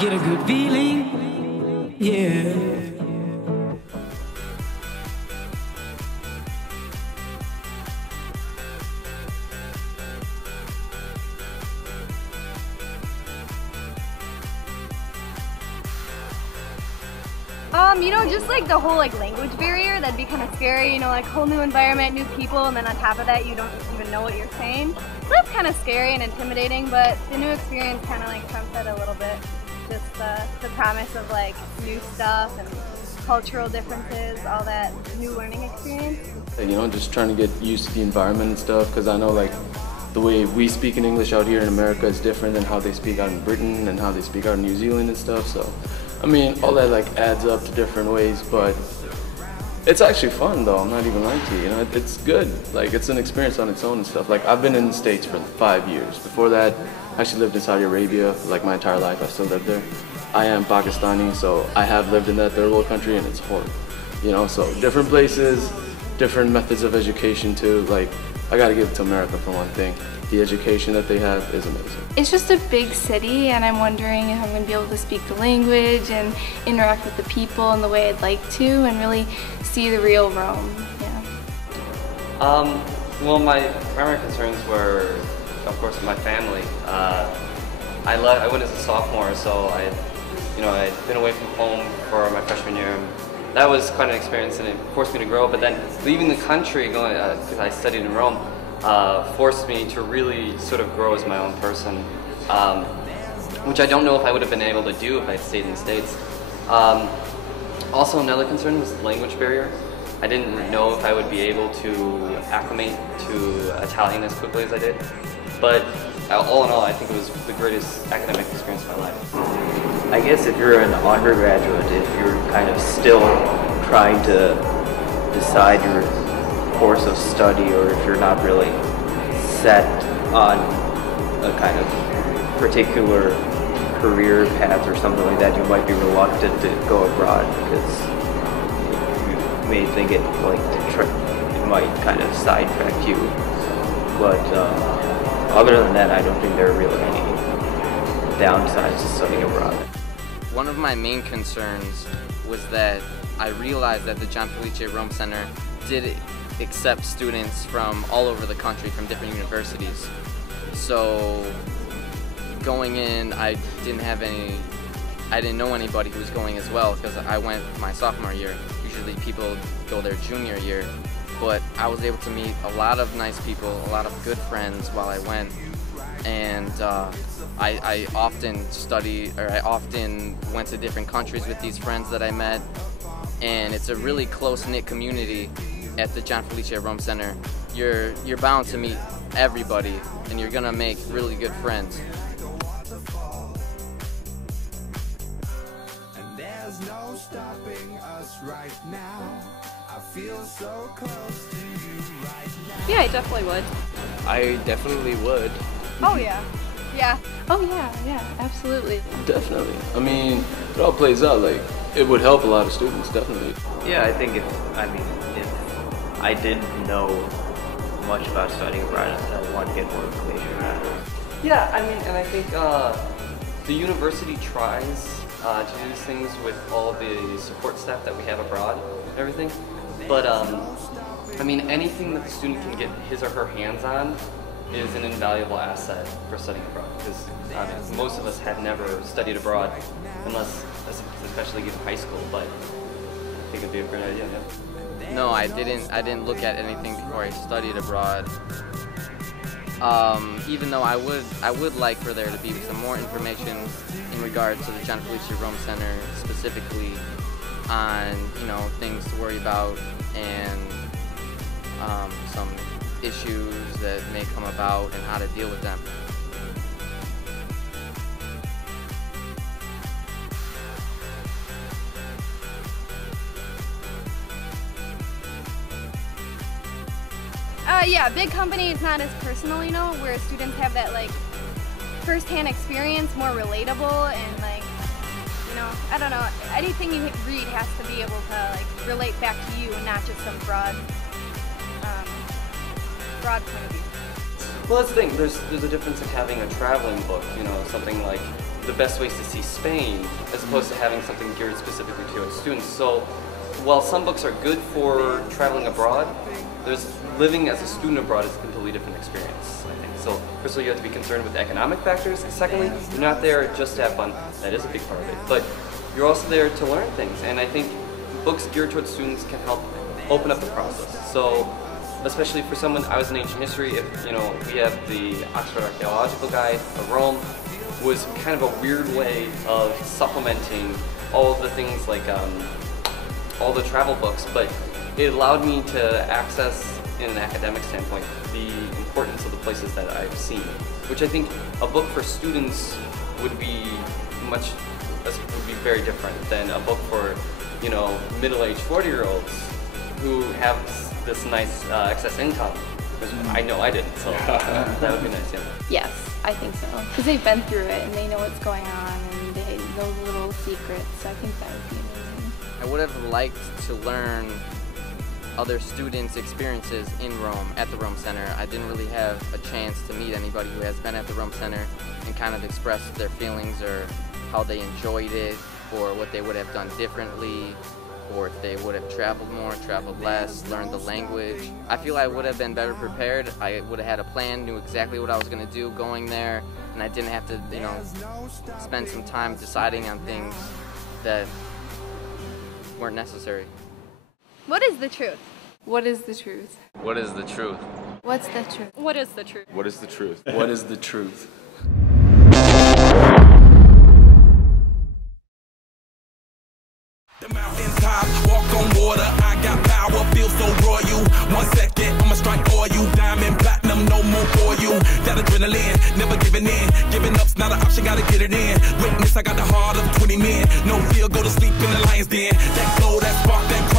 get a good feeling, yeah. You know, just like the whole language barrier, that'd be kind of scary, you know, like whole new environment, new people, and then on top of that you don't even know what you're saying. So that's kind of scary and intimidating, but the new experience kind of trumps that a little bit. Just the promise of new stuff and cultural differences, all that new learning experience. You know, just trying to get used to the environment and stuff, because I know the way we speak in English out here in America is different than how they speak out in Britain and how they speak out in New Zealand and stuff. So I mean, all that adds up to different ways, but it's actually fun though, I'm not even lying to you, you know, it's good. It's an experience on its own and stuff. I've been in the States for 5 years. Before that, I actually lived in Saudi Arabia my entire life. I still live there. I am Pakistani, so I have lived in that third world country and it's horrible. You know, so different places, different methods of education too. I gotta give it to America for one thing. The education that they have is amazing. It's just a big city, and I'm wondering if I'm going to be able to speak the language and interact with the people in the way I'd like to, and really see the real Rome. Yeah. Well, my primary concerns were, of course, my family. I went as a sophomore, so I'd been away from home for my freshman year. That was quite an experience, and it forced me to grow. But then leaving the country, because I studied in Rome, forced me to really sort of grow as my own person, which I don't know if I would have been able to do if I had stayed in the States. Also, another concern was the language barrier. I didn't know if I would be able to acclimate to Italian as quickly as I did, but all in all, I think it was the greatest academic experience of my life. I guess if you're an undergraduate, if you're kind of still trying to decide your course of study, or if you're not really set on a kind of particular career path or something like that, you might be reluctant to go abroad because you may think it might kind of sidetrack you. But other than that, I don't think there are really any downsides to studying abroad. One of my main concerns was that I realized that the John Felice Rome Center did accept students from all over the country from different universities. So going in, I didn't know anybody who was going as well, because I went my sophomore year. Usually people go their junior year, but I was able to meet a lot of nice people, a lot of good friends while I went, and I often went to different countries with these friends that I met, and it's a really close-knit community at the John Felice Rome Center. You're bound to meet everybody, and you're gonna make really good friends. And there's no stopping us right now. I feel so close to you right now. Yeah, I definitely would. I definitely would. Oh yeah. Yeah. Oh yeah, absolutely. Definitely. I mean, it all plays out. It would help a lot of students, definitely. Yeah, I think if I didn't know much about studying abroad, I want to get more information about it. Yeah, I mean, and I think the university tries to do these things with all the support staff that we have abroad and everything. But I mean, anything that the student can get his or her hands on is an invaluable asset for studying abroad, because most of us had never studied abroad, especially in high school. But I think it'd be a great idea. Yeah. No, I didn't look at anything before I studied abroad. Even though I would like for there to be some more information in regards to the John Felice Rome Center, specifically on things to worry about and some issues that may come about and how to deal with them. Yeah, big company is not as personal, where students have that first-hand experience, more relatable, and I don't know, anything you read has to be able to relate back to you and not just some broad point of view. Well, that's the thing. There's a difference in having a traveling book, something like the best ways to see Spain, as opposed to having something geared specifically to students. So while some books are good for traveling abroad, living as a student abroad is a completely different experience, I think. So firstly, you have to be concerned with economic factors. Secondly, you're not there just to have fun. That is a big part of it. But you're also there to learn things. And I think books geared towards students can help open up the process. So especially for someone, I was in ancient history, if we have the Oxford Archaeological Guide of Rome, was kind of a weird way of supplementing all of the things like all the travel books, but it allowed me to access, in an academic standpoint, the importance of the places that I've seen, which I think a book for students would be very different than a book for, middle-aged 40-year-olds who have this nice excess income, which I know I didn't, so that would be nice, yeah. Yes, I think so, because they've been through it and they know what's going on and they know the little secrets, so I think that would be amazing. I would have liked to learn other students' experiences in Rome, at the Rome Center. I didn't really have a chance to meet anybody who has been at the Rome Center and kind of express their feelings or how they enjoyed it, or what they would have done differently, or if they would have traveled more, traveled less, learned the language. I feel I would have been better prepared. I would have had a plan, knew exactly what I was going to do going there, and I didn't have to, spend some time deciding on things that weren't necessary. What is the truth? What is the truth? What is the truth? What's the truth? What is the truth? What is the truth? What is the truth? The mountains top, walk on water, I got power, feel so royal. 1 second, I'ma strike for you. Diamond, platinum, no more for you. That adrenaline, never giving in. Giving up's not an option, gotta get it in. Witness, I got the heart of 20 men. No fear, go to sleep in the lion's den. That glow, that spark, that